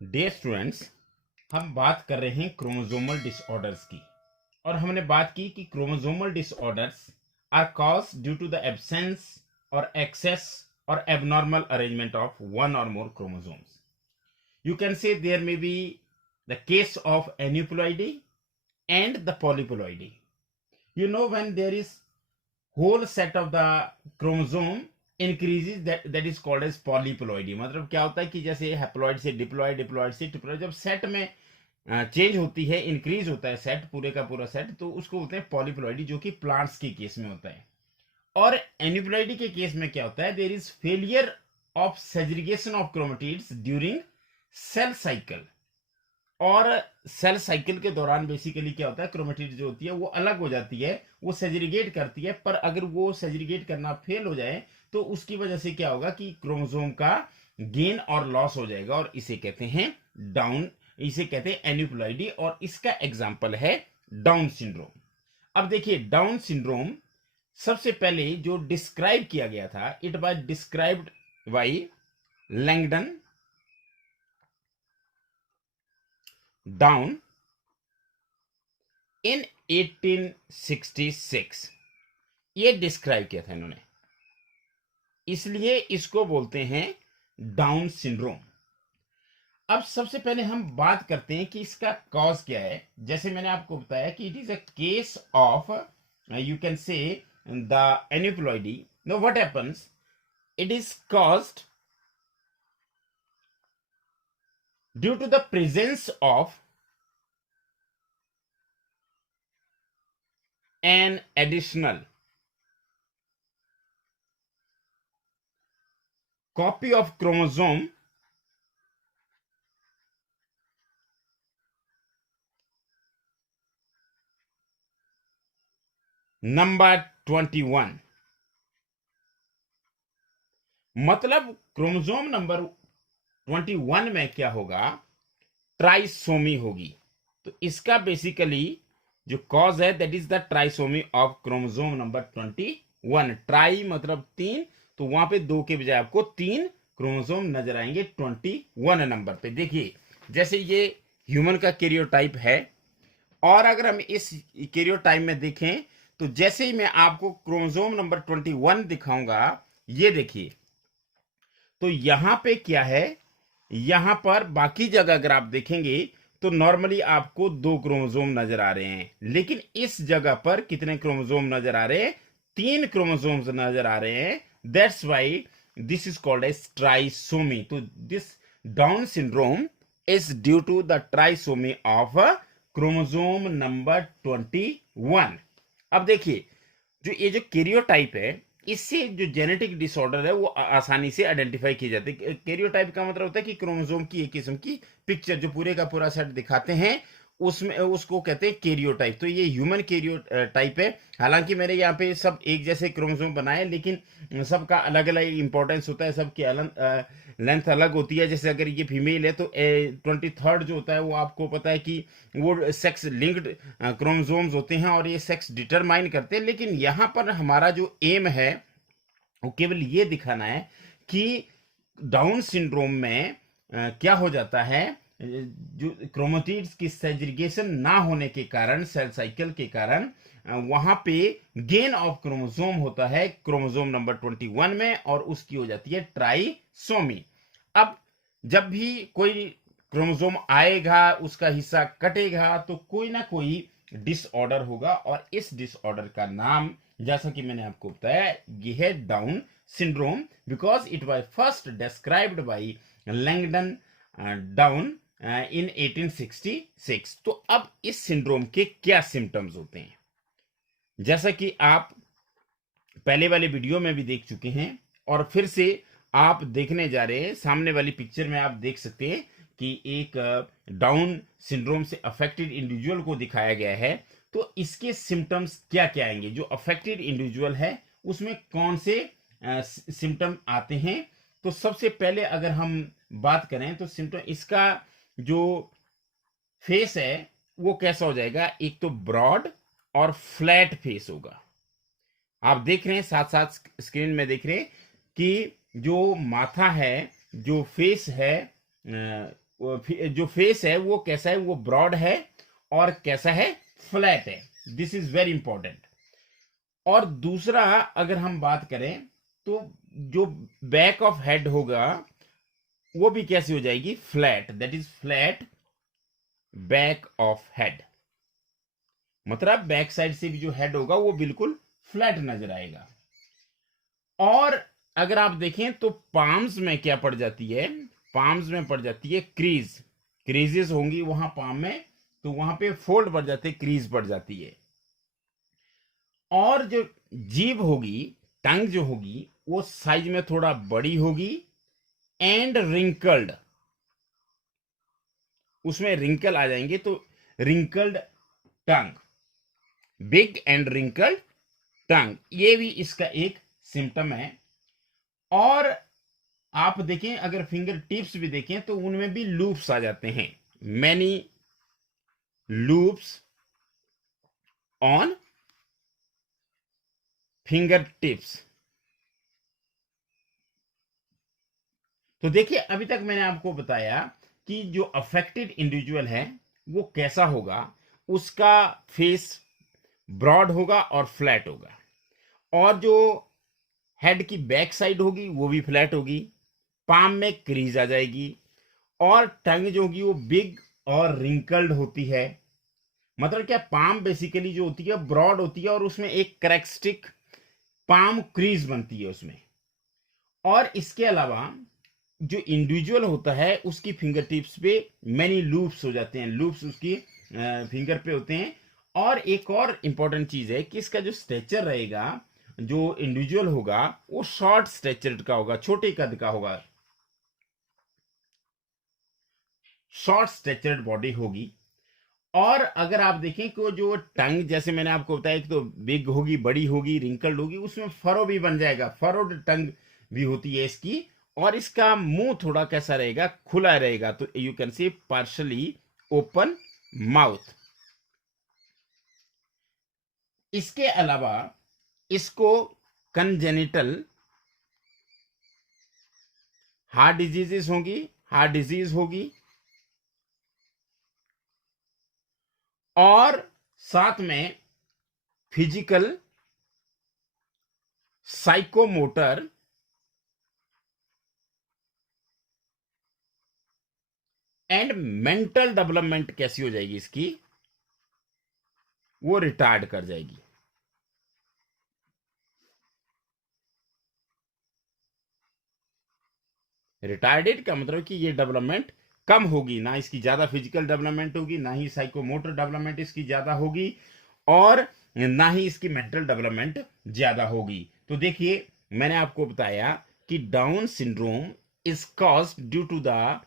Dear students, हम बात कर रहे हैं क्रोमोसोमल डिसऑर्डर्स की। और हमने बात की कि chromosomal disorders are cause due to the absence or excess or abnormal arrangement of one or more chromosomes. You can say there may be the case of aneuploidy and the polyploidy. You know, when there is whole set of the chromosome increases, that is called as polyploidy. मतलब क्या होता है कि जैसे haploid से diploid, diploid से triploid, जब set में चेंज होती है, इंक्रीज होता है सेट, पूरे का पूरा सेट, तो उसको बोलते हैं पॉलीप्लॉइडी, जो कि प्लांट्स के केस में होता है. और एन्यूप्लॉइडी के केस में क्या होता है, there is failure of segregation of chromatids during cell cycle. और सेल साइकिल के दौरान बेसिकली क्या होता है, क्रोमेटिड जो होती है वो अलग हो जाती है, वो सेग्रीगेट करती है, पर अगर वो सेग्रीगेट करना फेल हो जाए तो उसकी वजह से क्या होगा कि क्रोमोसोम का गेन और लॉस हो जाएगा, और इसे कहते हैं डाउन, इसे कहते हैं एन्यूप्लॉइडी, और इसका एग्जांपल है डाउन सिंड्रोम. अब देखिए, डाउन सिंड्रोम सबसे पहले जो डिस्क्राइब किया गया था, it was described bye Langdon down in 1866. ये डिस्क्राइब किया था इन्होंने, इसलिए इसको बोलते हैं डाउन सिंड्रोम. अब सबसे पहले हम बात करते हैं कि इसका कॉज क्या है. जैसे मैंने आपको बताया कि it is a case of, you can say, the aneuploidy. No, what happens, it is caused due to the presence of an additional copy of chromosome number 21. मतलब क्रोमोसोम नंबर 21 में क्या होगा, ट्राइसोमी होगी. तो इसका बेसिकली जो cause है, that is the trisomy of chromosome number 21. Try मतलब तीन, तो वहां पे दो के बजाय आपको तीन क्रोमोसोम नजर आएंगे 21 नंबर पे. देखिए, जैसे ये ह्यूमन का कैरियोटाइप है, और अगर हम इस कैरियोटाइप में देखें तो जैसे ही मैं आपको क्रोमोसोम नंबर 21 दिखाऊंगा, ये देखिए, तो यहां पे क्या है, यहां पर बाकी जगह अगर आप देखेंगे तो नॉर्मली आपको दो क्रोमोसोम नजर आ रहे हैं, लेकिन इस जगह पर कितने क्रोमोसोम नजर आ रहे हैं, तीन क्रोमोसोम्स नजर आ रहे हैं. That's why this is called as trisomy. तो this down syndrome is due to the trisomy of chromosome number 21. अब देखिए, जो ये जो कैरियोटाइप है, इससे जो जेनेटिक डिसऑर्डर है वो आसानी से आइडेंटिफाई किए जाते हैं. कैरियोटाइप का मतलब होता है कि क्रोमोसोम की एक किस्म की पिक्चर जो पूरे का पूरा सेट दिखाते हैं, उसमें उसको कहते हैं कैरियोटाइप. तो ये ह्यूमन कैरियोटाइप है. हालांकि मैंने यहाँ पे सब एक जैसे क्रोमोसोम बनाए, लेकिन सबका अलग अलग इंपॉर्टेंस होता है, सबकी अलग लेंथ अलग होती है. जैसे अगर ये फीमेल है तो 23rd जो होता है वो आपको पता है कि वो सेक्स लिंक्ड क्रोमोसोम्स होते हैं, और ये सेक्स डिटरमाइन करते हैं. लेकिन यहाँ पर हमारा जो एम है वो केवल ये दिखाना है कि डाउन सिंड्रोम में क्या हो जाता है, जो क्रोमेटिड्स की सेग्रीगेशन ना होने के कारण, सेल साइकिल के कारण, वहां पे गेन ऑफ क्रोमोसोम होता है क्रोमोसोम नंबर 21 में, और उसकी हो जाती है ट्राइसोमी. अब जब भी कोई क्रोमोसोम आएगा, उसका हिस्सा कटेगा, तो कोई ना कोई डिसऑर्डर होगा, और इस डिसऑर्डर का नाम, जैसा कि मैंने आपको बताया, ये है down syndrome, because it was first described bye Langdon down in 1866. तो अब इस सिंड्रोम के क्या सिम्टम्स होते हैं, जैसा कि आप पहले वाले वीडियो में भी देख चुके हैं, और फिर से आप देखने जा रहे हैं. सामने वाली पिक्चर में आप देख सकते हैं कि एक डाउन सिंड्रोम से अफेक्टेड इंडिविजुअल को दिखाया गया है. तो इसके सिम्टम्स क्या क्या आएंगे, जो अफेक्टेड इंडिविजुअल है उसमें कौन से सिम्टम आते हैं. तो सबसे पहले अगर हम बात करें तो सिम्टम, इसका जो फेस है वो कैसा हो जाएगा, एक तो ब्रॉड और फ्लैट फेस होगा. आप देख रहे हैं, साथ साथ स्क्रीन में देख रहे हैं कि जो माथा है, जो फेस है, जो फेस है वो कैसा है, वो ब्रॉड है और कैसा है, फ्लैट है। This is very important. और दूसरा अगर हम बात करें तो जो बैक ऑफ हेड होगा वो भी कैसी हो जाएगी, flat, that is flat back of head. मतलब बैक साइड से भी जो हेड होगा वो बिल्कुल फ्लैट नजर आएगा। और अगर आप देखें तो पाम्स में क्या पड़ जाती है, पाम्स में पड़ जाती है क्रीज, क्रीजेस होंगी वहां पाम में, तो वहां पे फोल्ड पड़ जाते, क्रीज पड़ जाती है। और जो जीभ होगी, टंग जो होगी, वो साइज में थोड़ा बड़ी होगी एंड रिंकल्ड, उसमें रिंकल आ जाएंगे, तो wrinkled tongue, big and wrinkled tongue, ये भी इसका एक सिम्टम है। और आप देखें अगर फिंगर टिप्स भी देखें तो उनमें भी लूप्स आ जाते हैं, many loops on finger tips. तो देखिए अभी तक मैंने आपको बताया कि जो अफेक्टेड इंडिविजुअल है वो कैसा होगा, उसका फेस ब्रॉड होगा और फ्लैट होगा, और जो हेड की बैक साइड होगी वो भी फ्लैट होगी, पाम में क्रीज आ जाएगी, और टंग जो होगी वो बिग और रिंकल्ड होती है। मतलब क्या, पाम बेसिकली जो होती है ब्रॉड होती है और उसमें एक करेक्टरिस्टिक पाम क्रीज बनती है उसमें। और इसके अलावा जो इंडिविजुअल होता है उसकी फिंगर टिप्स पे मैनी लूप्स हो जाते हैं, लूप्स उसकी फिंगर पे होते हैं। और एक और इंपॉर्टेंट चीज है कि इसका जो स्ट्रेचर रहेगा, जो इंडिविजुअल होगा वो शॉर्ट स्ट्रेचर्ड का होगा, छोटे कद का होगा, शॉर्ट स्ट्रेचर्ड बॉडी होगी। और अगर आप देखें कि जो टंग, जैसे मैंने आपको बताया कि तो बिग होगी, बड़ी होगी, रिंकल्ड होगी, उसमें फरो भी बन जाएगा, फरोड टंग भी होती है इसकी। और इसका मुंह थोड़ा कैसा रहेगा, खुला रहेगा, तो you can see partially open mouth. इसके अलावा इसको कंजेनिटल हार्ट डिजीजेस होंगी, हार्ट डिजीज होगी, और साथ में physical, psychomotor and mental development कैसी हो जाएगी इसकी, वो रिटार्ड कर जाएगी। रिटार्डेड का मतलब कि ये डेवलपमेंट कम होगी, ना इसकी ज्यादा फिजिकल डेवलपमेंट होगी, ना ही साइकोमोटर डेवलपमेंट इसकी ज्यादा होगी, और ना ही इसकी मेंटल डेवलपमेंट ज्यादा होगी। तो देखिए मैंने आपको बताया कि Down syndrome is caused due to the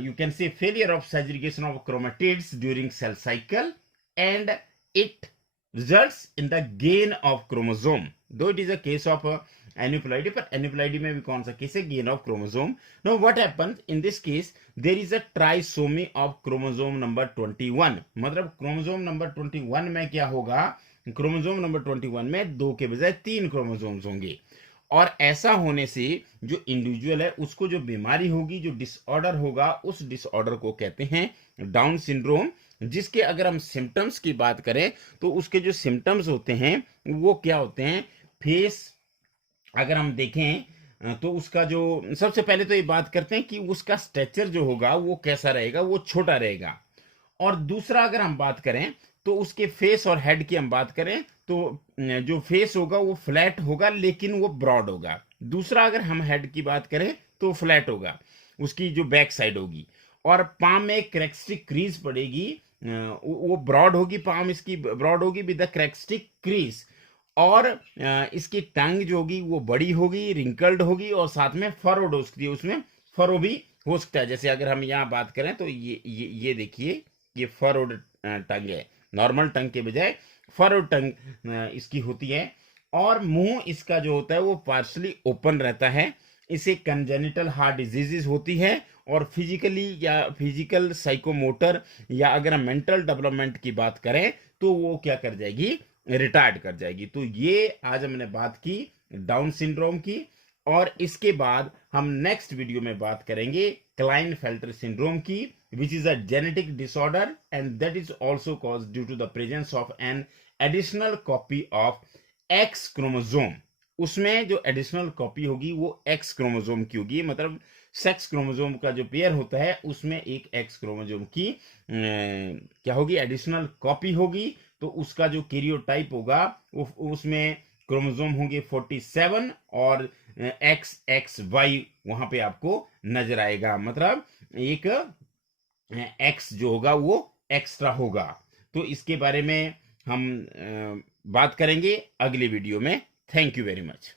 you can say failure of segregation of chromatids during cell cycle, and it results in the gain of chromosome, though it is a case of aneuploidy, but aneuploidy में भी कौन सा case है, gain of chromosome. Now what happens in this case, there is a trisomy of chromosome number 21, मतलब chromosome number 21 में क्या होगा, chromosome number 21 में 2 के बजाय 3 क्रोमोसोम्स होंगे। और ऐसा होने से जो इंडिविजुअल है उसको जो बीमारी होगी, जो डिसऑर्डर होगा, उस डिसऑर्डर को कहते हैं डाउन सिंड्रोम। जिसके अगर हम सिम्टम्स की बात करें तो उसके जो सिम्टम्स होते हैं वो क्या होते हैं, फेस अगर हम देखें तो उसका जो, सबसे पहले तो ये बात करते हैं कि उसका स्ट्रेचर जो होगा वो कैसा रहेगा, वो छोटा रहेगा। और दूसरा अगर हम बात करें तो उसके फेस और हेड की हम बात करें तो जो फेस होगा वो फ्लैट होगा लेकिन वो ब्रॉड होगा। दूसरा अगर हम हेड की बात करें तो फ्लैट होगा, उसकी जो बैक साइड होगी। और पाम में एक करेक्टरिस्टिक क्रीज पड़ेगी, वो ब्रॉड होगी, पाम इसकी ब्रॉड होगी विद द करेक्टरिस्टिक क्रीज। और इसकी टंग जो होगी वो बड़ी होगी, रिंकल्ड होगी, और साथ में फरोड हो सकती है, उसमें फरो भी हो सकता है। जैसे अगर हम यहाँ बात करें तो ये देखिए, ये फरोड टंग है, नॉर्मल टंग के बजाय फरोड टंग इसकी होती है। और मुंह इसका जो होता है वो पार्शली ओपन रहता है। इसे कंजेनिटल हार्ट डिजीजेस होती है, और फिजिकली या फिजिकल साइकोमोटर या अगर हम मेंटल डेवलपमेंट की बात करें तो वो क्या कर जाएगी, रिटार्ड कर जाएगी। तो ये आज हमने बात की डाउन सिंड्रोम की, और इसके बाद हम नेक्स्ट वीडियो में बात करेंगे क्लाइनफेल्टर सिंड्रोम की, which is a genetic disorder and that is also caused due to the presence of an additional copy of X chromosome. उसमें जो एडिशनल कॉपी होगी वो X क्रोमोसोम की होगी, मतलब सेक्स क्रोमोसोम का जो पेयर होता है उसमें एक X क्रोमोसोम की क्या होगी, एडिशनल कॉपी होगी। तो उसका जो कैरियोटाइप होगा उसमें क्रोमोसोम होंगे 47 और XXY वहां पे आपको नजर आएगा, मतलब एक एक्स जो होगा वो एक्स्ट्रा होगा। तो इसके बारे में हम बात करेंगे अगले वीडियो में। Thank you very much.